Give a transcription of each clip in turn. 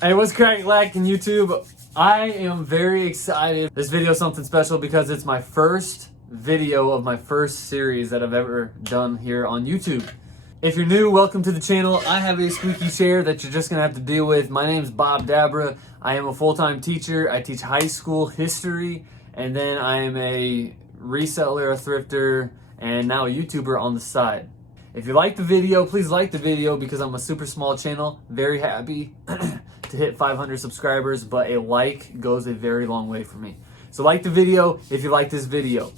Hey, what's cracking lacking YouTube? I am very excited. This video is something special because it's my first video of my first series that I've ever done here on YouTube. If you're new, welcome to the channel. I have a squeaky chair that you're just gonna have to deal with. My name's Bob Dabra. I am a full-time teacher. I teach high school history, and then I am a reseller, a thrifter, and now a YouTuber on the side. If you like the video, please like the video because I'm a super small channel. Very happy to hit 500 subscribers, but a like goes a very long way for me. So like the video if you like this video.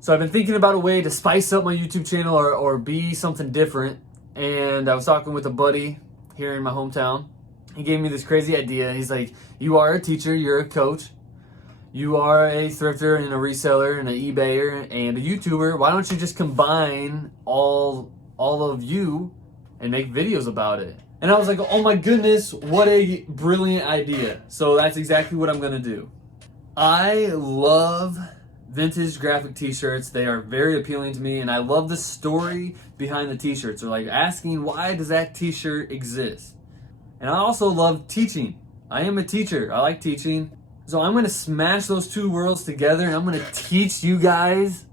So I've been thinking about a way to spice up my YouTube channel or be something different. And I was talking with a buddy here in my hometown. He gave me this crazy idea. He's like, you are a teacher, you're a coach. You are a thrifter and a reseller and an eBayer and a YouTuber. Why don't you just combine all of you and make videos about it? And I was like, oh my goodness, what a brilliant idea. So that's exactly what I'm gonna do. I love vintage graphic t-shirts. They are very appealing to me, and I love the story behind the t-shirts. Or like asking, why does that t-shirt exist? And I also love teaching. I am a teacher, I like teaching. So I'm gonna smash those two worlds together, and I'm gonna teach you guys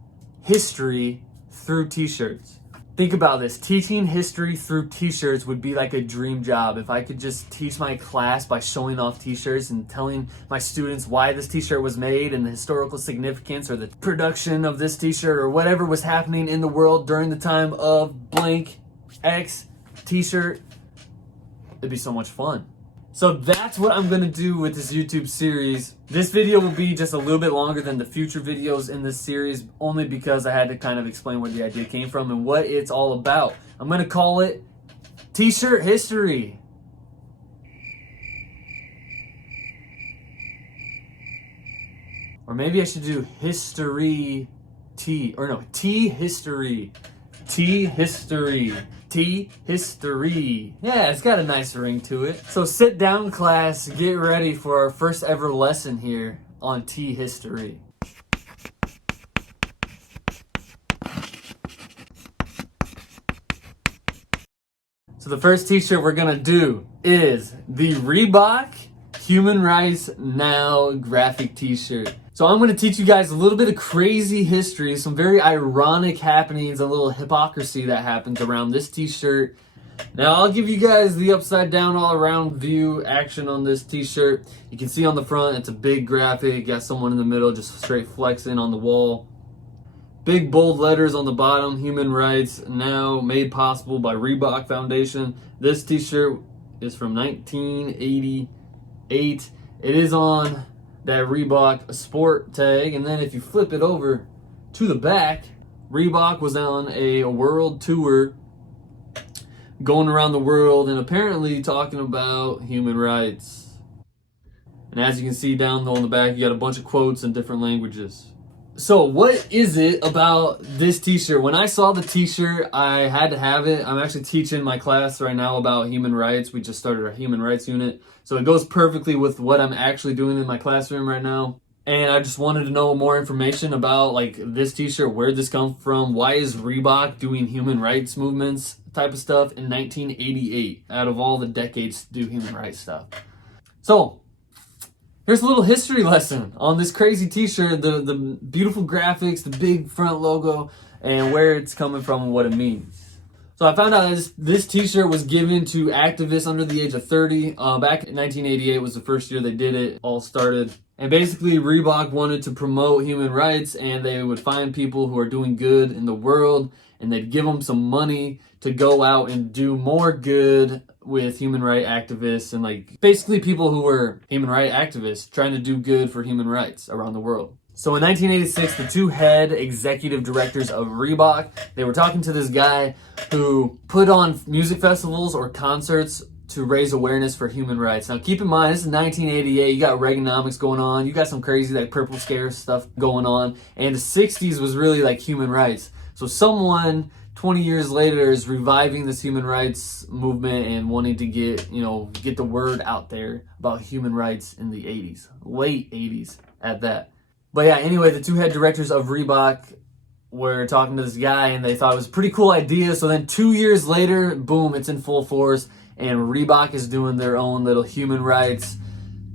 history through t-shirts. Think about this, teaching history through t-shirts would be like a dream job. If I could just teach my class by showing off t-shirts and telling my students why this t-shirt was made and the historical significance or the production of this t-shirt or whatever was happening in the world during the time of blank X t-shirt, it'd be so much fun. So that's what I'm gonna do with this YouTube series. This video will be just a little bit longer than the future videos in this series, only because I had to kind of explain where the idea came from and what it's all about. I'm gonna call it T-shirt history. Or maybe I should do history T, or no, T history. T history. T history. Yeah, it's got a nice ring to it. So sit down, class, get ready for our first ever lesson here on T history. So the first t-shirt we're gonna do is the Reebok Human Rights Now graphic t-shirt. So I'm going to teach you guys a little bit of crazy history, some very ironic happenings, a little hypocrisy that happens around this t-shirt. Now I'll give you guys the upside down all around view action on this t-shirt. You can see on the front, it's a big graphic, got someone in the middle just straight flexing on the wall. Big bold letters on the bottom, Human Rights Now, made possible by Reebok Foundation. This t-shirt is from 1988. It is on that Reebok sport tag, and then if you flip it over to the back, Reebok was on a world tour going around the world and apparently talking about human rights. And as you can see down on the back, you got a bunch of quotes in different languages. So what is it about this t-shirt? When I saw the t-shirt, I had to have it. I'm actually teaching my class right now about human rights. We just started our human rights unit. So it goes perfectly with what I'm actually doing in my classroom right now. And I just wanted to know more information about like this t-shirt, where this come from, why is Reebok doing human rights movements type of stuff in 1988 out of all the decades to do human rights stuff. So here's a little history lesson on this crazy t-shirt, the beautiful graphics, the big front logo, and where it's coming from and what it means. So I found out this t-shirt was given to activists under the age of 30. Back in 1988 was the first year they did it, all started. And basically Reebok wanted to promote human rights, and they would find people who are doing good in the world, and they'd give them some money to go out and do more good with human rights activists and like basically people who were human rights activists trying to do good for human rights around the world. So in 1986, the two head executive directors of Reebok, they were talking to this guy who put on music festivals or concerts to raise awareness for human rights. Now keep in mind, this is 1988, you got Reaganomics going on, you got some crazy like purple scare stuff going on, and the 60s was really like human rights. So someone 20 years later is reviving this human rights movement and wanting to get the word out there about human rights in the 80s, late 80s at that. But yeah, anyway, the two head directors of Reebok were talking to this guy and they thought it was a pretty cool idea. So then 2 years later, boom, it's in full force. and Reebok is doing their own little human rights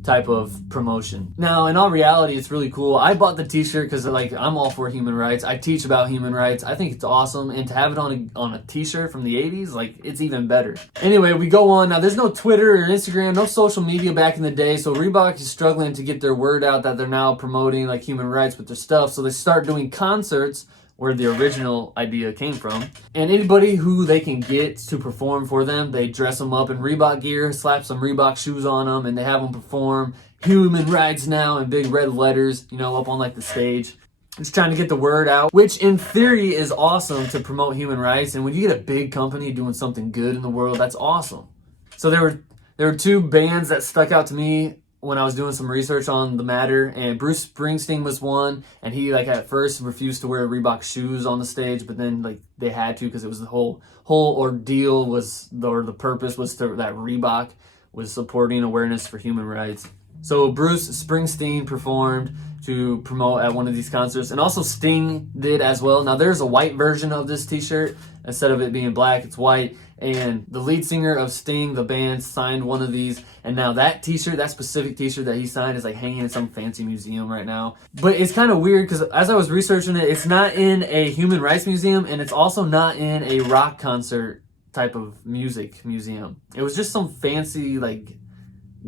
type of promotion. Now, in all reality, it's really cool. I bought the t-shirt because like I'm all for human rights. I teach about human rights. I think it's awesome, and to have it on a t-shirt from the 80s, like, it's even better. Anyway, we go on. Now, there's no Twitter or Instagram, no social media back in the day, so Reebok is struggling to get their word out that they're now promoting like human rights with their stuff. So they start doing concerts, where the original idea came from. And anybody who they can get to perform for them, they dress them up in Reebok gear, slap some Reebok shoes on them, and they have them perform human rights now in big red letters, you know, up on like the stage. It's trying to get the word out, which in theory is awesome to promote human rights. And when you get a big company doing something good in the world, that's awesome. So there were two bands that stuck out to me when I was doing some research on the matter, and Bruce Springsteen was one, and he like at first refused to wear Reebok shoes on the stage, but then like they had to because it was the whole ordeal the purpose was that Reebok was supporting awareness for human rights. So Bruce Springsteen performed to promote at one of these concerts, and also Sting did as well. Now there's a white version of this t-shirt. Instead of it being black, it's white. And the lead singer of Sting, the band, signed one of these. And now that t-shirt, that specific t-shirt that he signed is like hanging in some fancy museum right now. But it's kind of weird because as I was researching it, it's not in a human rights museum, and it's also not in a rock concert type of music museum. It was just some fancy like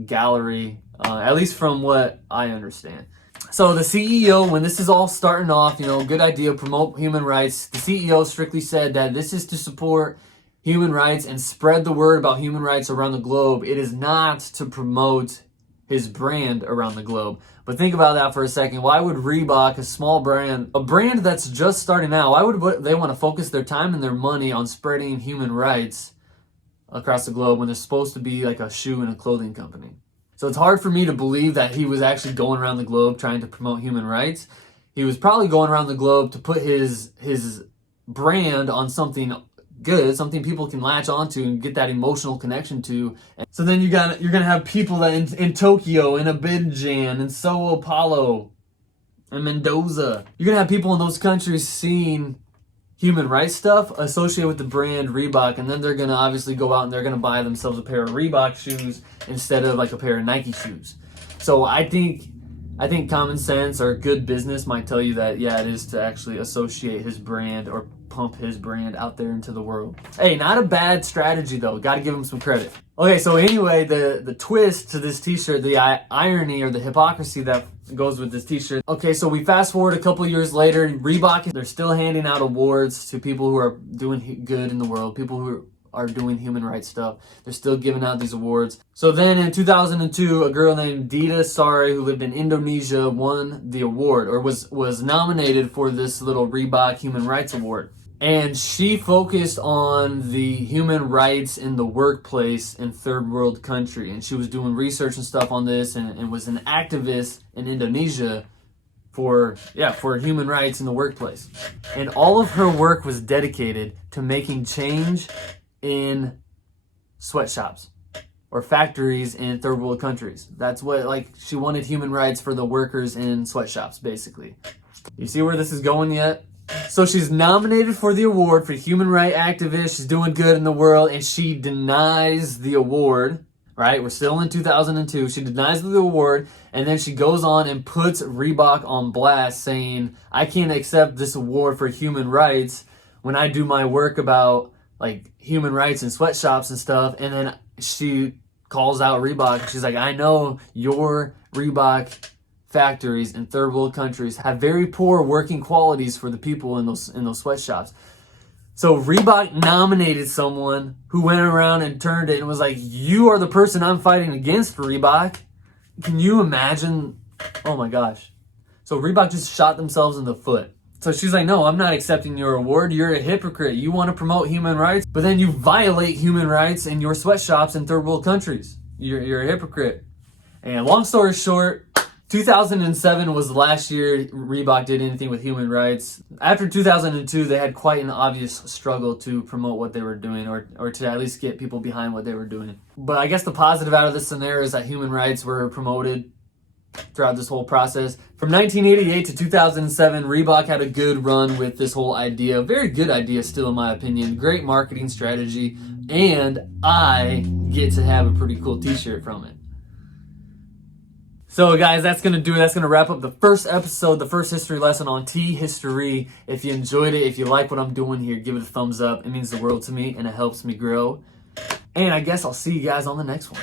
gallery, at least from what I understand. So the CEO, when this is all starting off, you know, good idea, promote human rights. The CEO strictly said that this is to support human rights and spread the word about human rights around the globe. It is not to promote his brand around the globe. But think about that for a second. Why would Reebok, a small brand, a brand that's just starting out, why would they want to focus their time and their money on spreading human rights across the globe when they're supposed to be like a shoe and a clothing company? So it's hard for me to believe that he was actually going around the globe trying to promote human rights. He was probably going around the globe to put his brand on something good, something people can latch onto and get that emotional connection to. And so then you're gonna have people that in Tokyo, in Abidjan, in Sao Paulo, and Mendoza, you're gonna have people in those countries seeing human rights stuff associated with the brand Reebok, and then they're gonna obviously go out and they're gonna buy themselves a pair of Reebok shoes instead of like a pair of Nike shoes. So I think common sense or good business might tell you that, yeah, it is to actually associate his brand or pump his brand out there into the world. Hey, not a bad strategy though. Got to give him some credit. Okay, so anyway, the twist to this t-shirt, the irony or the hypocrisy that goes with this t-shirt. Okay, so we fast forward a couple years later, Reebok, they're still handing out awards to people who are doing good in the world, people who are doing human rights stuff. They're still giving out these awards. So then in 2002, a girl named Dita Sari, who lived in Indonesia, won the award, or was nominated for this little Reebok Human Rights Award. And she focused on the human rights in the workplace in third world country. And she was doing research and stuff on this, and was an activist in Indonesia for human rights in the workplace. And all of her work was dedicated to making change in sweatshops or factories in third world countries. That's what, like, she wanted human rights for the workers in sweatshops, basically. You see where this is going yet? So she's nominated for the award for human rights activist. She's doing good in the world, and she denies the award, right? We're still in 2002. She denies the award, and then she goes on and puts Reebok on blast, saying, I can't accept this award for human rights when I do my work about like human rights in sweatshops and stuff. And then she calls out Reebok. She's like, I know your Reebok factories in third world countries have very poor working qualities for the people in those sweatshops. So Reebok nominated someone who went around and turned it and was like, you are the person I'm fighting against, Reebok. Can you imagine? Oh my gosh. So Reebok just shot themselves in the foot. So she's like, no, I'm not accepting your award. You're a hypocrite. You want to promote human rights, but then you violate human rights in your sweatshops in third world countries. You're a hypocrite. And long story short, 2007 was the last year Reebok did anything with human rights. After 2002, they had quite an obvious struggle to promote what they were doing, or to at least get people behind what they were doing. But I guess the positive out of this scenario is that human rights were promoted throughout this whole process. From 1988 to 2007, Reebok had a good run with this whole idea. Very good idea still, in my opinion. Great marketing strategy. And I get to have a pretty cool t-shirt from it. So guys, that's going to do it. That's going to wrap up the first episode, the first history lesson on T-History. If you enjoyed it, if you like what I'm doing here, give it a thumbs up. It means the world to me and it helps me grow. And I guess I'll see you guys on the next one.